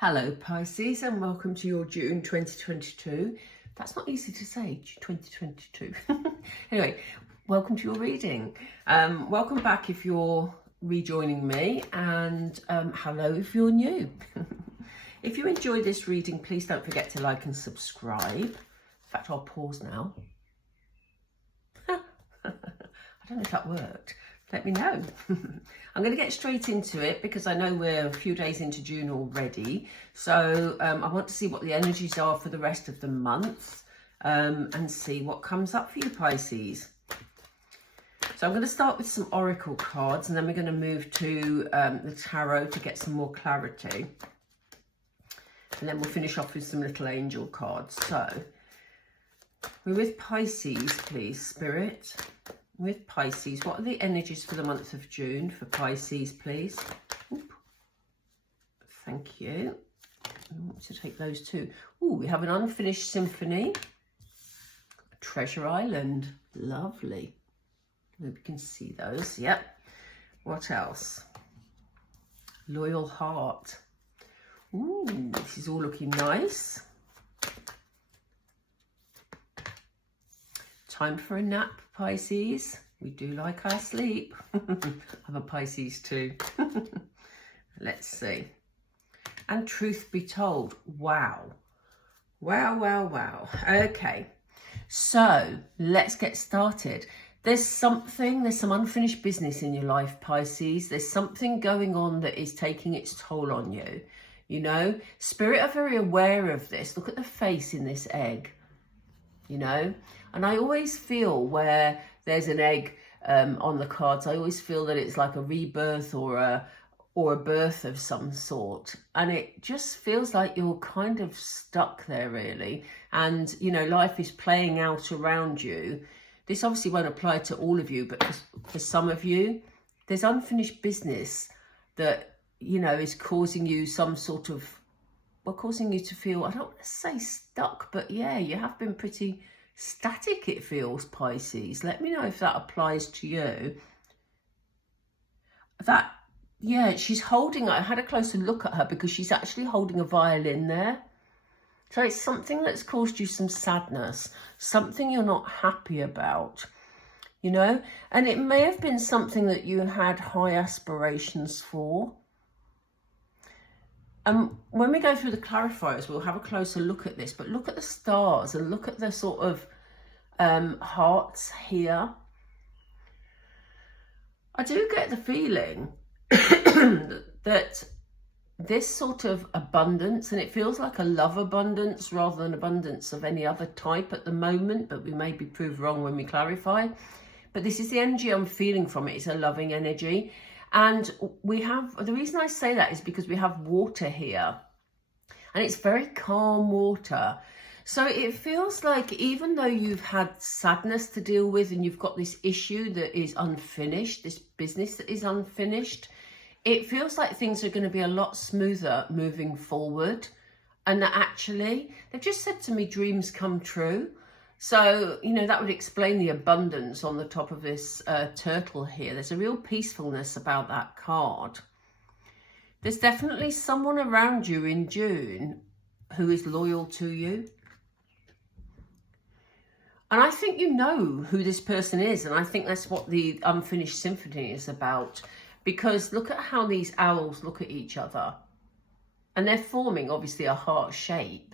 Hello Pisces, and welcome to your June 2022. That's not easy to say, 2022. Anyway, welcome to your reading. Welcome back if you're rejoining me, and hello if you're new. If you enjoyed this reading, please don't forget to like and subscribe. In fact, I'll pause now. I don't know if that worked. Let me know. I'm going to get straight into it because I know we're a few days into June already. So I want to see what the energies are for the rest of the month and see what comes up for you, Pisces. So I'm going to start with some oracle cards, and then we're going to move to the tarot to get some more clarity. And then we'll finish off with some little angel cards. So we're with Pisces, please, Spirit. With Pisces, what are the energies for the month of June for Pisces, please? Oop. Thank you. I want to take those two. Oh, we have an unfinished symphony. Treasure Island. Lovely. Hope you can see those. Yep. What else? Loyal Heart. Ooh, this is all looking nice. Time for a nap, Pisces. We do like our sleep. I'm a Pisces too. Let's see. And truth be told, wow. Wow. Okay, so let's get started. There's some unfinished business in your life, Pisces. There's something going on that is taking its toll on you. You know, Spirit are very aware of this. Look at the face in this egg. You know, and I always feel where there's an egg on the cards, I always feel that it's like a rebirth or a birth of some sort, and it just feels like you're kind of stuck there, really. And you know, life is playing out around you. This obviously won't apply to all of you, but for some of you, there's unfinished business that, you know, is causing you some sort of, well, causing you to feel, I don't want to say stuck, but yeah, you have been pretty static, it feels, Pisces. Let me know if that applies to you. That, yeah, she's holding, I had a closer look at her because she's actually holding a violin there. So it's something that's caused you some sadness, something you're not happy about, you know, and it may have been something that you had high aspirations for. When we go through the clarifiers, we'll have a closer look at this, but look at the stars and look at the sort of hearts here. I do get the feeling that this sort of abundance, and it feels like a love abundance rather than abundance of any other type at the moment, but we may be proved wrong when we clarify. But this is the energy I'm feeling from it. It's a loving energy. And we have, the reason I say that is because we have water here, and it's very calm water. So it feels like even though you've had sadness to deal with and you've got this issue that is unfinished, this business that is unfinished, it feels like things are going to be a lot smoother moving forward. And that actually, they've just said to me, dreams come true. So, you know, that would explain the abundance on the top of this turtle here. There's a real peacefulness about that card. There's definitely someone around you in June who is loyal to you. And I think you know who this person is. And I think that's what the unfinished symphony is about. Because look at how these owls look at each other. And they're forming, obviously, a heart shape.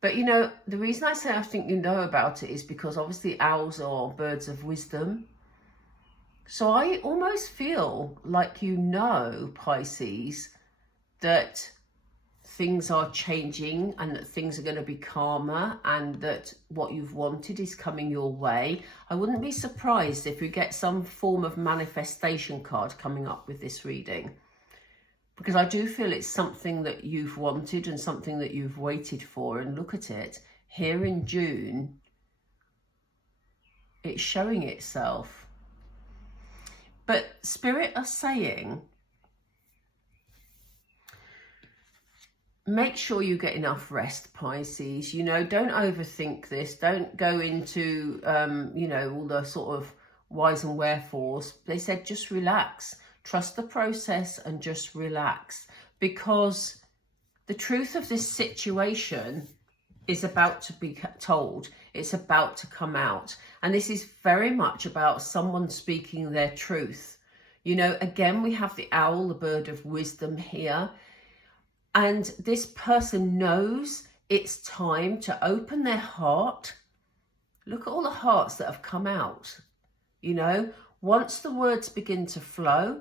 But, you know, the reason I say I think you know about it is because obviously owls are birds of wisdom. So I almost feel like you know, Pisces, that things are changing and that things are going to be calmer and that what you've wanted is coming your way. I wouldn't be surprised if we get some form of manifestation card coming up with this reading. Because I do feel it's something that you've wanted and something that you've waited for. And look at it, here in June, it's showing itself. But Spirit are saying, make sure you get enough rest, Pisces. You know, don't overthink this. Don't go into, you know, all the sort of whys and wherefores. They said just relax. Trust the process and just relax. because the truth of this situation is about to be told. It's about to come out. And this is very much about someone speaking their truth. You know, again, we have the owl, the bird of wisdom here. And this person knows it's time to open their heart. Look at all the hearts that have come out. You know, once the words begin to flow,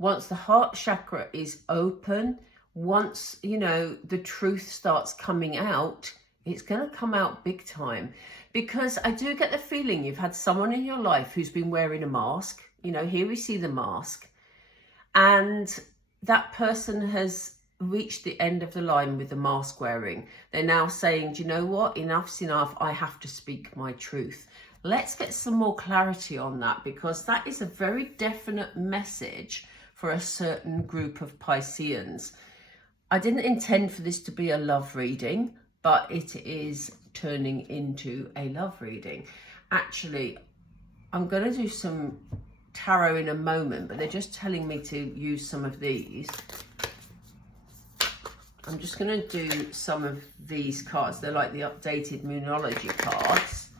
once the heart chakra is open, once, you know, the truth starts coming out, it's going to come out big time. Because I do get the feeling you've had someone in your life who's been wearing a mask. You know, here we see the mask. And that person has reached the end of the line with the mask wearing. They're now saying, do you know what? Enough's enough. I have to speak my truth. Let's get some more clarity on that, because that is a very definite message for a certain group of Pisceans. I didn't intend for this to be a love reading, but it is turning into a love reading. Actually, I'm going to do some tarot in a moment, but they're just telling me to use some of these. I'm just going to do some of these cards. They're like the updated Moonology cards.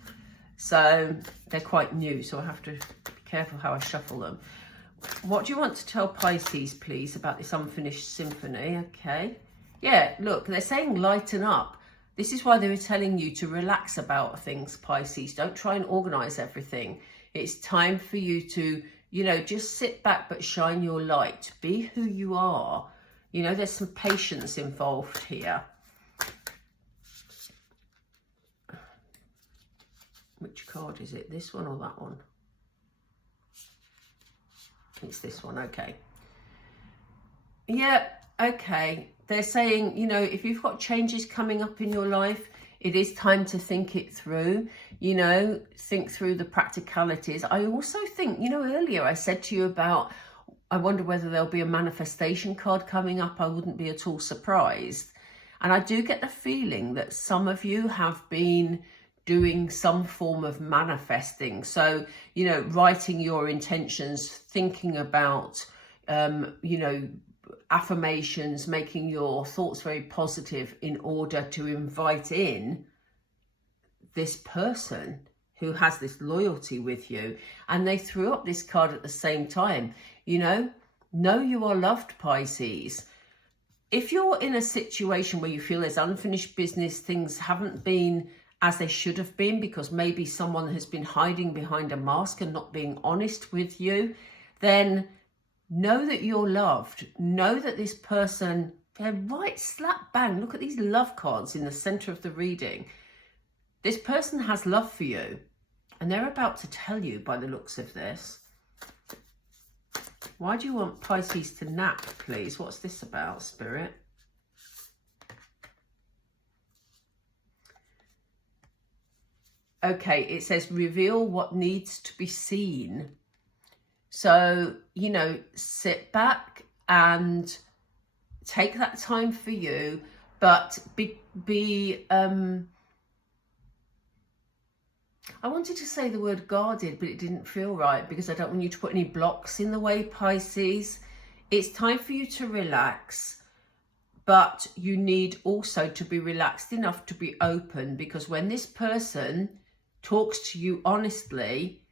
So they're quite new, so I have to be careful how I shuffle them. What do you want to tell Pisces, please, about this unfinished symphony? Okay. Yeah, look, they're saying lighten up. This is why they were telling you to relax about things, Pisces. Don't try and organize everything. It's time for you to, you know, just sit back but shine your light. Be who you are. You know, there's some patience involved here. Which card is it? This one or that one? It's this one, okay. Yeah, okay. They're saying, you know, if you've got changes coming up in your life, it is time to think it through, you know, think through the practicalities. I also think, you know, earlier I said to you about, I wonder whether there'll be a manifestation card coming up. I wouldn't be at all surprised. And I do get the feeling that some of you have been doing some form of manifesting. So, you know, writing your intentions, thinking about, you know, affirmations, making your thoughts very positive in order to invite in this person who has this loyalty with you. And they threw up this card at the same time. You know you are loved, Pisces. If you're in a situation where you feel there's unfinished business, things haven't been as they should have been because maybe someone has been hiding behind a mask and not being honest with you, then know that you're loved. Know that this person, they're right slap bang. Look at these love cards in the center of the reading. This person has love for you, and they're about to tell you by the looks of this. Why do you want Pisces to nap, please? What's this about, Spirit? Okay, it says reveal what needs to be seen. So, you know, sit back and take that time for you, but I wanted to say the word guarded, but it didn't feel right because I don't want you to put any blocks in the way, Pisces. It's time for you to relax, but you need also to be relaxed enough to be open, because when this person talks to you honestly,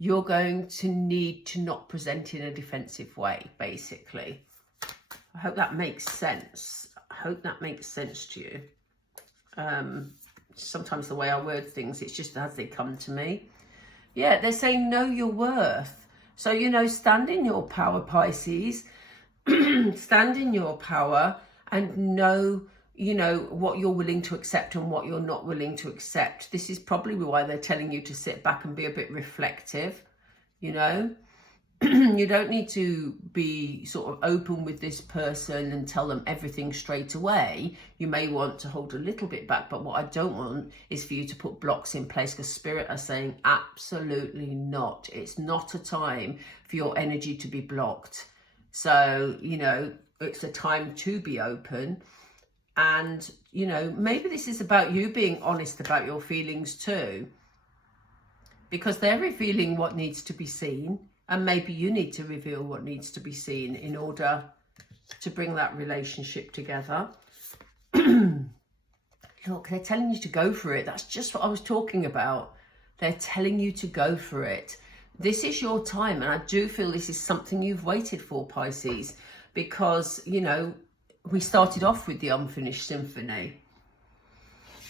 you're going to need to not present in a defensive way, basically. I hope that makes sense. I hope that makes sense to you. Sometimes the way I word things, it's just as they come to me. Yeah, they're saying know your worth. So, you know, stand in your power, Pisces. Stand in your power and know, you know, what you're willing to accept and what you're not willing to accept. This is probably why they're telling you to sit back and be a bit reflective, you know. You don't need to be sort of open with this person and tell them everything straight away. You may want to hold a little bit back, but what I don't want is for you to put blocks in place, because Spirit are saying absolutely not. It's not a time for your energy to be blocked. So, you know, it's a time to be open. And, you know, maybe this is about you being honest about your feelings too, because they're revealing what needs to be seen. And maybe you need to reveal what needs to be seen in order to bring that relationship together. Look, they're telling you to go for it. That's just what I was talking about. They're telling you to go for it. This is your time, and I do feel this is something you've waited for, Pisces, because, you know, we started off with the unfinished symphony.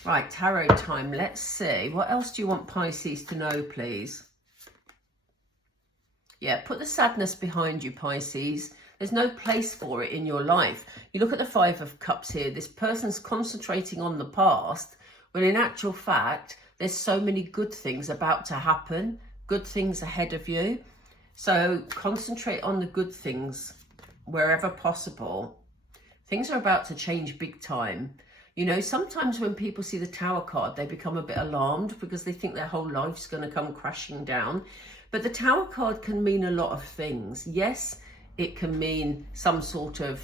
Right, tarot time. Let's see. What else do you want Pisces to know, please? Yeah, put the sadness behind you, Pisces. There's no place for it in your life. You look at the Five of Cups here. This person's concentrating on the past, when in actual fact, there's so many good things about to happen, good things ahead of you. So concentrate on the good things wherever possible. Things are about to change big time. You know, sometimes when people see the Tower card, they become a bit alarmed because they think their whole life's going to come crashing down. But the Tower card can mean a lot of things. Yes, it can mean some sort of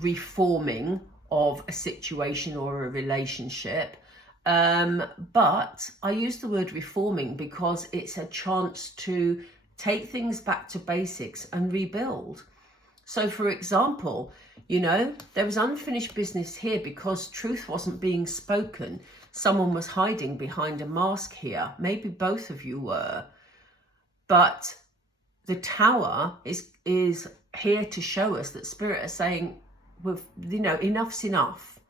reforming of a situation or a relationship. But I use the word reforming because it's a chance to take things back to basics and rebuild. So, for example, you know, there was unfinished business here because truth wasn't being spoken. Someone was hiding behind a mask here. Maybe both of you were. But the Tower is here to show us that Spirit is saying, you know, enough's enough.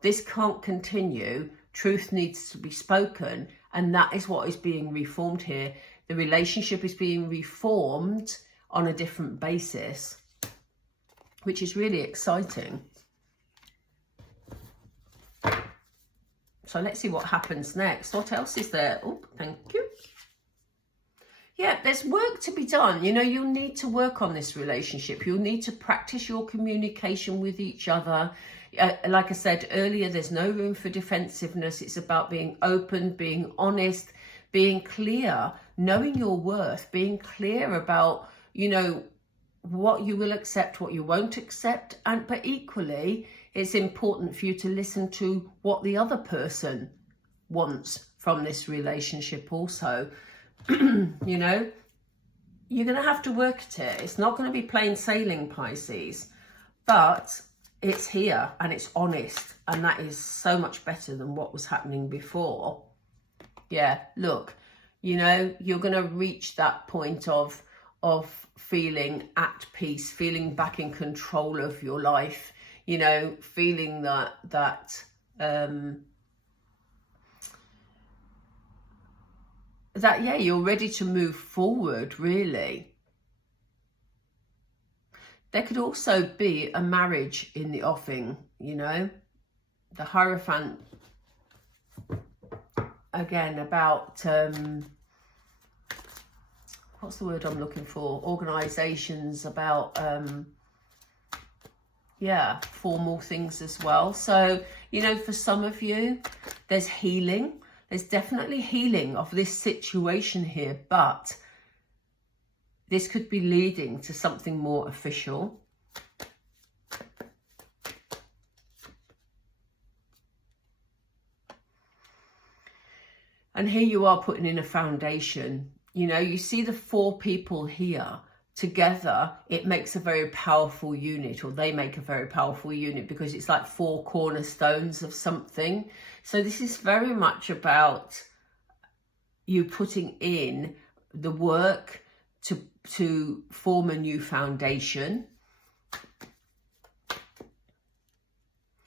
This can't continue. Truth needs to be spoken. And that is what is being reformed here. The relationship is being reformed on a different basis, which is really exciting. So let's see what happens next. What else is there? Oh, thank you. Yeah, there's work to be done. You know, you'll need to work on this relationship. You'll need to practice your communication with each other. Like I said earlier, there's no room for defensiveness. It's about being open, being honest, being clear, knowing your worth, being clear about, you know, what you will accept, what you won't accept. But equally, it's important for you to listen to what the other person wants from this relationship also. You know, you're going to have to work at it. It's not going to be plain sailing, Pisces, but it's here and it's honest, and that is so much better than what was happening before. Yeah, look, you know, you're going to reach that point of feeling at peace, feeling back in control of your life, you know, feeling that yeah, you're ready to move forward, really. There could also be a marriage in the offing, you know. The Hierophant, again, about, what's the word I'm looking for? Organisations, about, yeah, formal things as well. So, you know, for some of you, there's healing. There's definitely healing of this situation here, but this could be leading to something more official. And here you are putting in a foundation. You know, you see the 4 people here. Together, it makes a very powerful unit, or they make a very powerful unit, because it's like 4 cornerstones of something. So this is very much about you putting in the work to form a new foundation.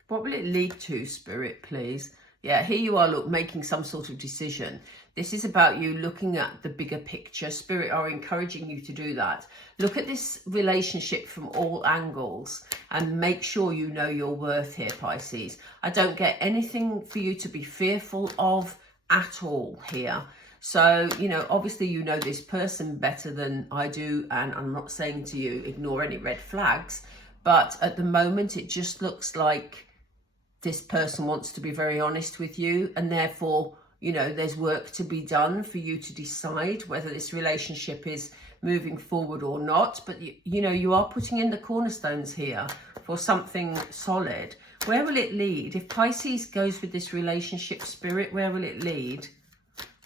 What will it lead to, Spirit, please? Yeah, here you are, look, making some sort of decision. This is about you looking at the bigger picture. Spirit are encouraging you to do that. Look at this relationship from all angles and make sure you know your worth here, Pisces. I don't get anything for you to be fearful of at all here. So, you know, obviously you know this person better than I do, and I'm not saying to you ignore any red flags, but at the moment it just looks like this person wants to be very honest with you, and therefore, you know, there's work to be done for you to decide whether this relationship is moving forward or not. But, you know, you are putting in the cornerstones here for something solid. Where will it lead? If Pisces goes with this relationship, Spirit, where will it lead?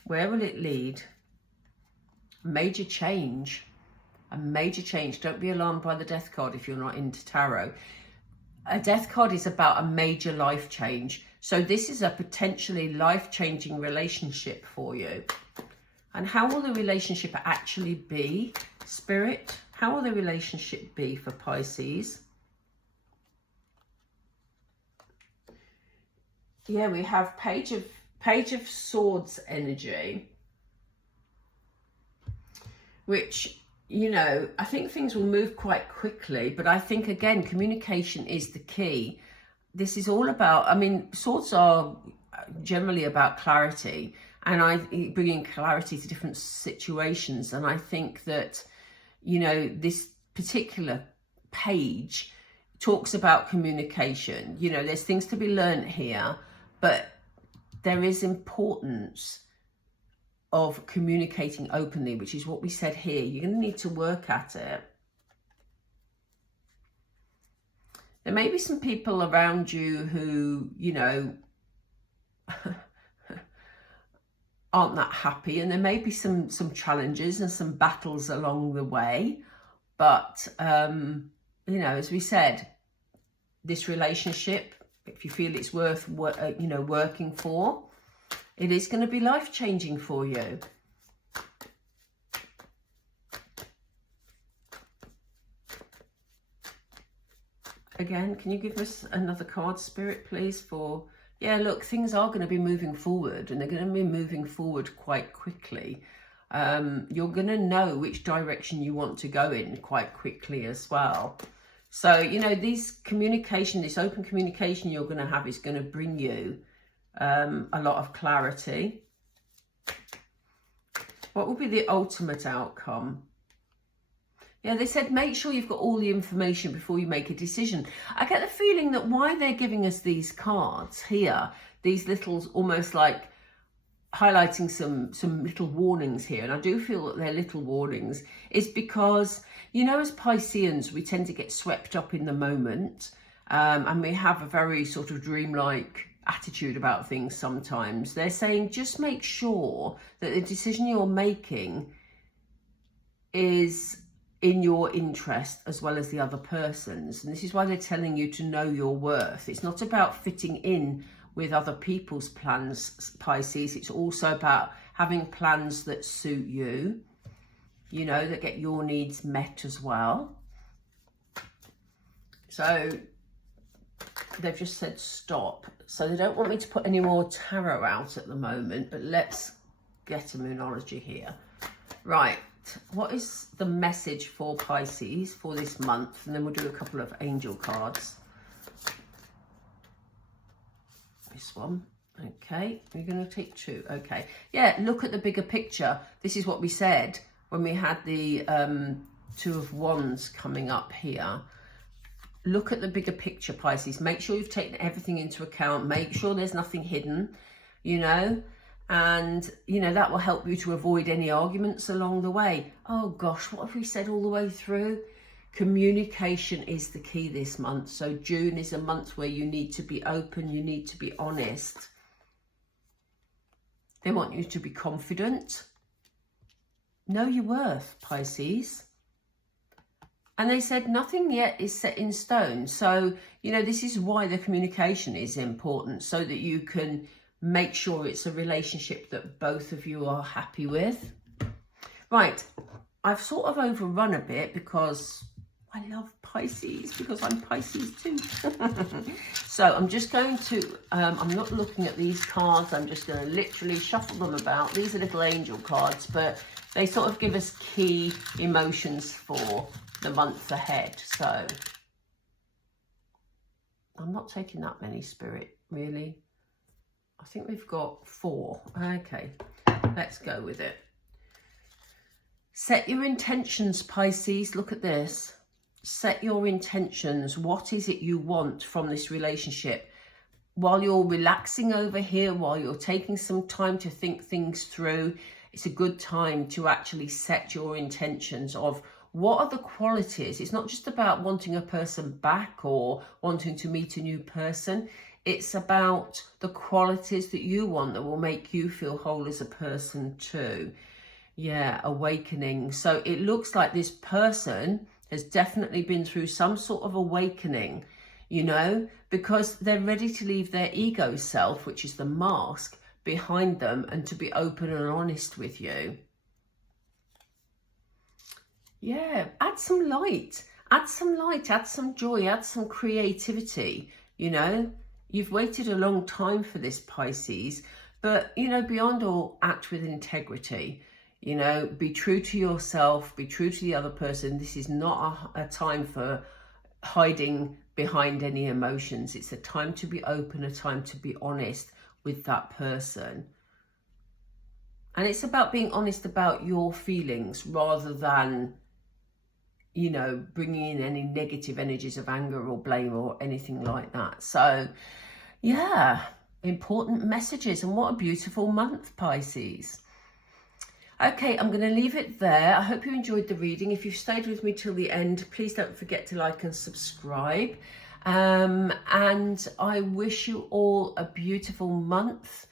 Where will it lead? Major change. a major change. Don't be alarmed by the death card if you're not into tarot. A death card is about a major life change. So this is a potentially life-changing relationship for you. And how will the relationship actually be, Spirit? How will the relationship be for Pisces? Yeah, we have Page of Swords energy, which, you know, I think things will move quite quickly, but I think, again, communication is the key. This is all about, I mean, swords are generally about clarity, and I bring clarity to different situations. And I think that, you know, this particular page talks about communication. You know, there's things to be learned here, but there is importance of communicating openly, which is what we said here. You're going to need to work at it. There may be some people around you who, you know, aren't that happy, and there may be some challenges and some battles along the way. But, you know, as we said, this relationship, if you feel it's worth, you know, working for, it is going to be life-changing for you. Again, can you give us another card, Spirit, please, for... Yeah, look, things are going to be moving forward, and they're going to be moving forward quite quickly. You're going to know which direction you want to go in quite quickly as well. So, you know, this open communication you're going to have is going to bring you a lot of clarity. What will be the ultimate outcome? Yeah, they said make sure you've got all the information before you make a decision. I get the feeling that why they're giving us these cards here, these little, almost like highlighting some little warnings here, and I do feel that they're little warnings, is because, you know, as Pisceans, we tend to get swept up in the moment, and we have a very sort of dreamlike attitude about things sometimes. They're saying just make sure that the decision you're making is in your interest as well as the other person's. And this is why they're telling you to know your worth. It's not about fitting in with other people's plans, Pisces. It's also about having plans that suit you, you know, that get your needs met as well. So they've just said stop. So they don't want me to put any more tarot out at the moment, but let's get a moonology here. Right. What is the message for Pisces for this month? And then we'll do a couple of angel cards. This one. Okay. We're going to take two. Okay. Yeah, look at the bigger picture. This is what we said when we had the Two of Wands coming up here. Look at the bigger picture, Pisces. Make sure you've taken everything into account. Make sure there's nothing hidden, you know. And, you know, that will help you to avoid any arguments along the way. Oh, gosh, what have we said all the way through? Communication is the key this month. So June is a month where you need to be open. You need to be honest. They want you to be confident. Know your worth, Pisces. And they said nothing yet is set in stone. So, you know, this is why the communication is important, so that you can make sure it's a relationship that both of you are happy with. Right, I've sort of overrun a bit because I love Pisces, because I'm Pisces too. So I'm just going to, I'm not looking at these cards. I'm just going to literally shuffle them about. These are little angel cards, but they sort of give us key emotions for the month ahead. So I'm not taking that many, Spirit, really. I think we've got 4. Okay, let's go with it. Set your intentions, Pisces. Look at this. Set your intentions. What is it you want from this relationship? While you're relaxing over here, while you're taking some time to think things through, it's a good time to actually set your intentions of what are the qualities. It's not just about wanting a person back or wanting to meet a new person. It's about the qualities that you want that will make you feel whole as a person too. Yeah, awakening. So it looks like this person has definitely been through some sort of awakening, you know, because they're ready to leave their ego self, which is the mask, behind them and to be open and honest with you. Yeah, add some light, add some light, add some joy, add some creativity, you know. You've waited a long time for this, Pisces, but, you know, beyond all, act with integrity. You know, be true to yourself, be true to the other person. This is not a time for hiding behind any emotions. It's a time to be open, a time to be honest with that person. And it's about being honest about your feelings rather than, you know, bringing in any negative energies of anger or blame or anything like that. So, yeah, important messages. And what a beautiful month, Pisces. Okay, I'm going to leave it there. I hope you enjoyed the reading. If you've stayed with me till the end, please don't forget to like and subscribe. And I wish you all a beautiful month.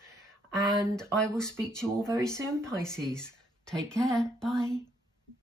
And I will speak to you all very soon, Pisces. Take care. Bye.